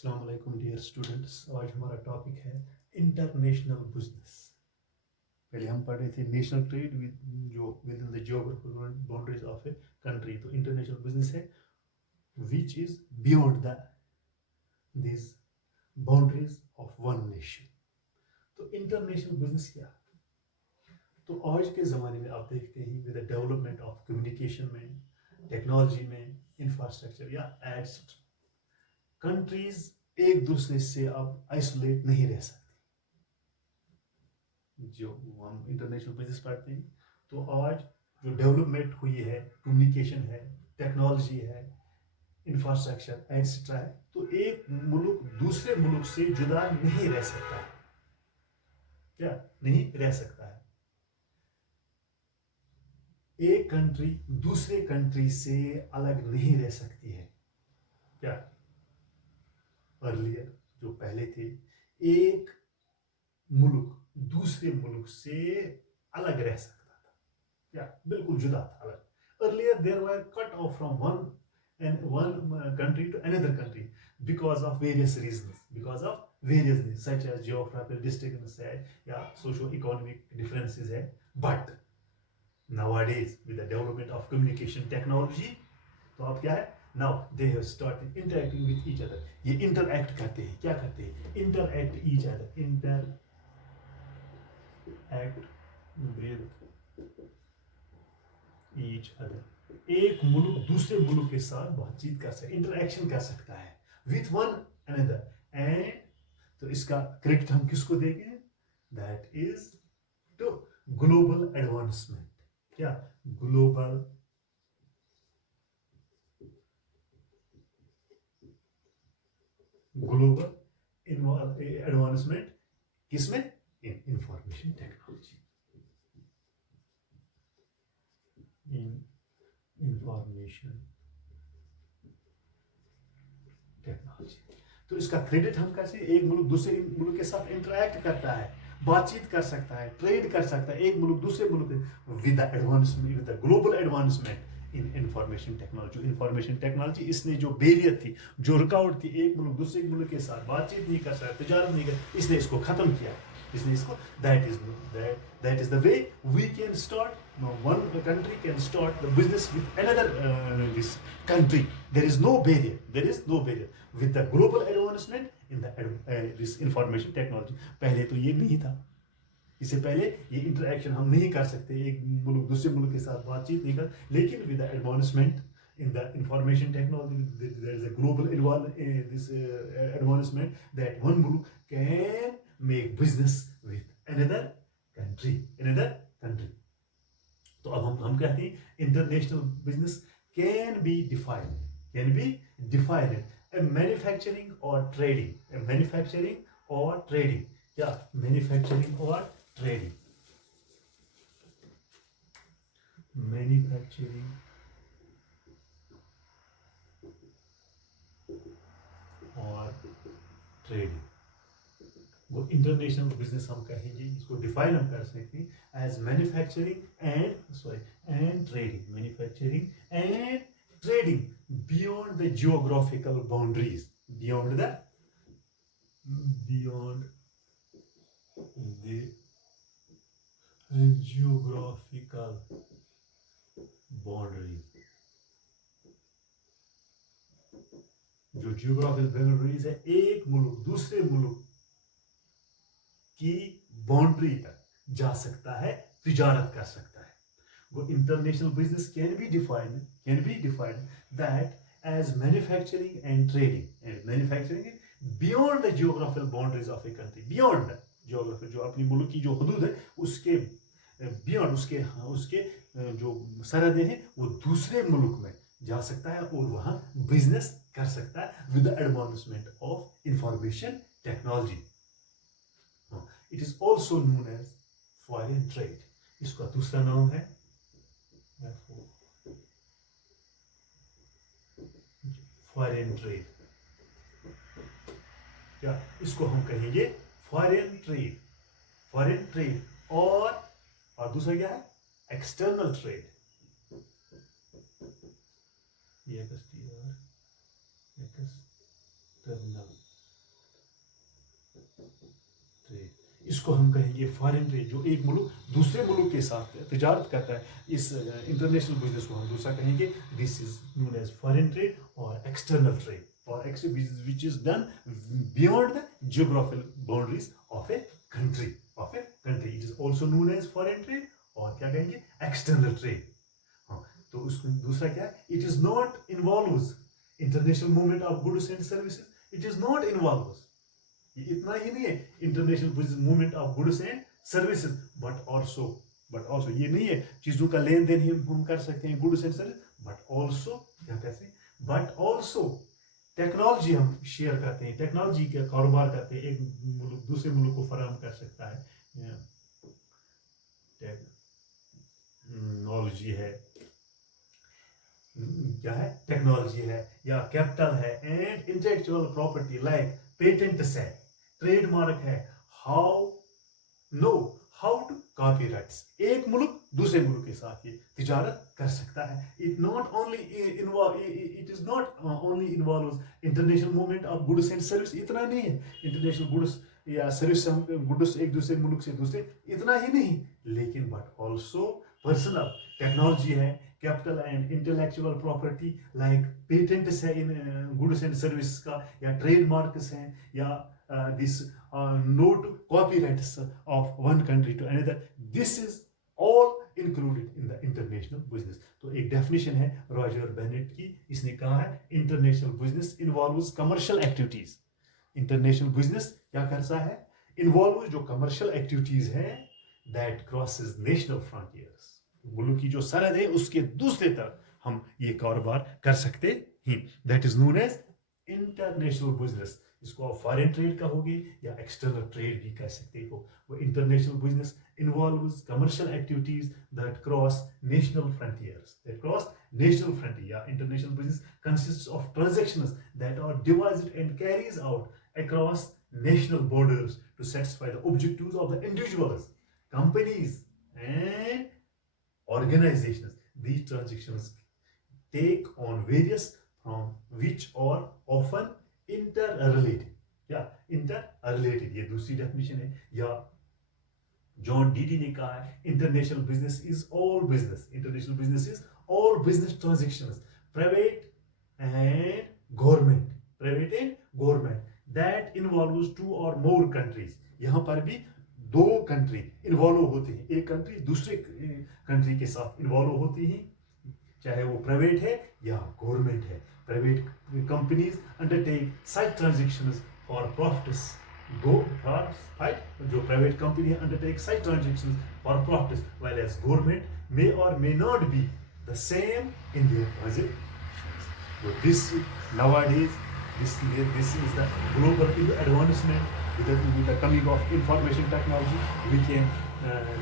अस्सलाम वालेकुम dear students. आज हमारा टॉपिक है इंटरनेशनल बिजनेस। पहले हम पढ़ रहे थे नेशनल ट्रेड जो with in the geographical boundaries of a country. तो इंटरनेशनल बिजनेस है which is beyond the this boundaries of one nation. तो इंटरनेशनल बिजनेस क्या है? तो आज के ज़माने में आप देखते हैं with the development of communication में, टेक्नोलॉजी में, इंफ्रास्ट्रक्चर या एट्सेट्रा, कंट्रीज एक दूसरे से अब आइसोलेट नहीं रह सकती। जो हम इंटरनेशनल बिजनेस पढ़ते हैं तो आज जो डेवलपमेंट हुई है, कम्युनिकेशन है, टेक्नोलॉजी है, इंफ्रास्ट्रक्चर एटसेट्रा है, तो एक मुल्क दूसरे मुल्क से जुदा नहीं रह सकता है। क्या नहीं रह सकता है? एक कंट्री दूसरे कंट्री से अलग नहीं रह सकती है। क्या अर्लियर जो पहले थे, एक मुल्क दूसरे मुल्क से अलग रह सकता था, क्या बिल्कुल जुदा था, अलग। Earlier there were cut off from one country to another country because of various reasons such as geographical distance है या socio economic differences है। But nowadays with the development of communication technology, तो अब क्या है, now they have started interacting with each other। ये interact करते हैं, क्या करते हैं? Interact each other, interact with each other। एक मुल्क दूसरे मुल्क के साथ बातचीत कर सकता है, इंटरेक्शन कर सकता है with one another। एंड तो इसका क्रेडिट हम किसको देंगे? That is to global advancement. क्या ग्लोबल एडवांसमेंट किसमें? In information technology, in information technology. तो इसका क्रेडिट हम कैसे? एक मुल्क दूसरे मुल्क के साथ इंटरेक्ट करता है, बातचीत कर सकता है, ट्रेड कर सकता है, एक मुल्क दूसरे मुल्क with the advancement, with the global advancement in information technology. Information technology इसने जो बैरियर थी, जो रुकावट थी, एक मुल्क दूसरे मुल्क के साथ बातचीत नहीं कर सकता, तिजारत नहीं कर, इसने इसको खत्म किया। इसने इसको that is the way we can start, one country can start the business with another this country। there is no barrier with the global advancement in the this information technology। पहले तो ये नहीं था, इससे पहले ये इंटरेक्शन हम नहीं कर सकते, एक मुल्क दूसरे मुल्क के साथ बातचीत नहीं कर। लेकिन with the advancement in the information technology, there is a global advancement that one group can make business with another country। तो अब हम कहते हैं international business can be defined a manufacturing और ट्रेडिंग, क्या मैन्युफैक्चरिंग और ट्रेडिंग, मैन्युफैक्चरिंग और trading. वो इंटरनेशनल बिजनेस हम कहेंगे, इसको डिफाइन हम कर सकते हैं as manufacturing and trading beyond the geographical boundaries, beyond the geographical boundaries. जो जियोग्राफिकल बाउंड्रीज है, एक मुल्क दूसरे मुल्क की बाउंड्री तक जा सकता है, तिजारत कर सकता है। वो international business can be defined that as manufacturing and trading beyond the geographical boundaries of a country. Beyond the geography, जो अपनी मुल्क की जो हदूद है उसके बियॉन्ड, उसके जो सरहदें हैं, वो दूसरे मुल्क में जा सकता है और वहां बिजनेस कर सकता है with the advancement of information technology. It is also known as foreign trade. इसका दूसरा नाम है फॉरेन ट्रेड। क्या इसको हम कहेंगे? फॉरेन ट्रेड और दूसरा क्या है? External trade. एक्सटर्नल ट्रेड, इसको हम कहेंगे फॉरेन ट्रेड, जो एक मुल्क दूसरे मुल्क के साथ तिजारत करता है, इस इंटरनेशनल बिजनेस को हम दूसरा कहेंगे, this is known as foreign trade और एक्सटर्नल ट्रेड, और which is done beyond the geographical boundaries of a country, it is also known as foreign trade, और क्या कहेंगे, एक्सटर्नल ट्रेड। हाँ, तो उसमें दूसरा क्या है, it is not involves international movement of goods and services, it is not involves, ये इतना ही नहीं है international movement of goods and services, but also ये नहीं है चीजों का लेन देन ही हम कर सकते हैं goods and service, but also क्या कहते हैं, बट ऑल्सो टेक्नोलॉजी हम शेयर करते हैं, टेक्नोलॉजी का कारोबार करते हैं, एक मुल्क दूसरे मुल्क को फराहम कर सकता है, टेक्नोलॉजी है, क्या है, टेक्नोलॉजी है या कैपिटल है, and intellectual property like patents है, ट्रेडमार्क है, हाउ टू कॉपीराइट्स, एक मुल्क दूसरे मुल्क के साथ ये तिजारत कर सकता है, it is not only involves international movement of goods and service, इतना नहीं है इंटरनेशनल गुड्स या सर्विस, गुड्स एक दूसरे मुल्क से दूसरे, इतना ही नहीं, लेकिन बट ऑल्सो पर्सनल टेक्नोलॉजी है, capital and intellectual property like patents है इन गुड्स एंड सर्विस का, या ट्रेडमार्क्स हैं, या this not copyrights of one country to another, this is all included in the international business. तो एक डेफिनेशन है Roger Bennett की, इसने कहा है international business involves commercial activities, international business क्या करता है, इन्वॉल्व जो कमर्शियल एक्टिविटीज है दैट क्रॉसेस नेशनल फ्रंटियर्स, मुल्क की जो सरहद है उसके दूसरे तरफ हम ये कारोबार कर सकते ही, that is known as international business, इसको आप फॉरेन ट्रेड कहोगे या एक्सटर्नल ट्रेड भी कह सकते हो। वो international business involves commercial activities that cross national frontiers, या international business consists of transactions that are divided and carries out across national borders to satisfy the objectives of the individuals, companies and organizations. These transactions take on various from which are often interrelated. या interrelated ये दूसरी definition है, या John DD ने कहा है international business is all business, international business is all business transactions private and government that involves two or more countries, यहाँ पर भी दो कंट्री इन्वॉल्व होते हैं, एक कंट्री दूसरे कंट्री के साथ इन्वॉल्व होती हैं, चाहे वो प्राइवेट है या गवर्नमेंट है। Private companies undertake such transactions for profits, जो प्राइवेट कंपनी है undertake such transactions for profits, while as government may or may not be the same in their transactions. So this nowadays this is the global advancement. With the coming of information technology, we can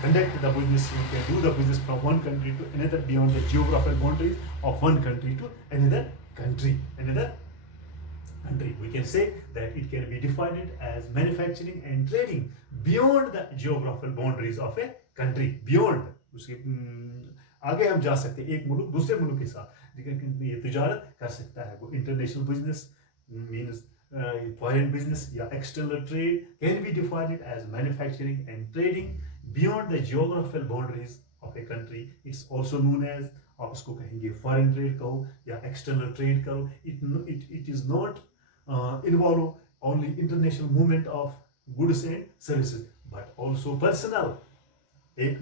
conduct the business, we can do the business from one country to another beyond the geographical boundaries of one country to another country. We can say that it can be defined as manufacturing and trading beyond the geographical boundaries of a country. Beyond उसके आगे हम जा सकते हैं, एक मुल्क दूसरे मुल्क के साथ ये तिजारत कर सकता है। वो international business means foreign business या external trade can be defined as manufacturing and trading beyond the geographical boundaries of a country. It's also known as, आप इसको कहेंगे foreign trade कहो या external trade कहो, it is not involve only international movement of goods and services but also personal, एक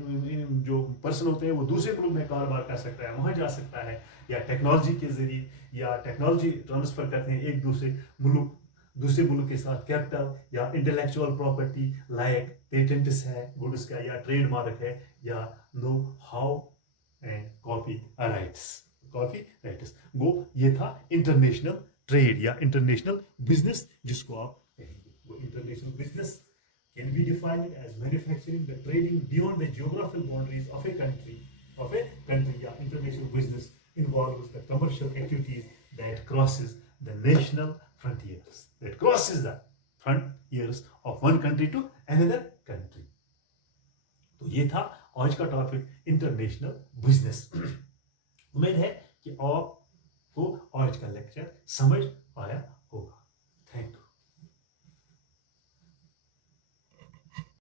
जो person होते हैं वो दूसरे मुल्क में कारोबार कर सकता है, वहाँ जा सकता है, या टेक्नोलॉजी के जरिए या टेक्नोलॉजी ट्रांसफर करते हैं एक दूसरे मुल्क के साथ, कैपिटल या इंटेलेक्चुअल प्रॉपर्टी लाइक पेटेंट्स है गुड्स का, या ट्रेडमार्क है, या know how and copy rights. वो ये था इंटरनेशनल ट्रेड या इंटरनेशनल बिजनेस जिसको आप कहेंगे। वो international business can be defined as manufacturing, the trading beyond the geographical boundaries of a country. Yeah, international business involves the commercial activities that crosses the national frontiers, of one country to another country. तो ये था आज का topic international business. उम्मीद है कि आपको आज का लेक्चर समझ आया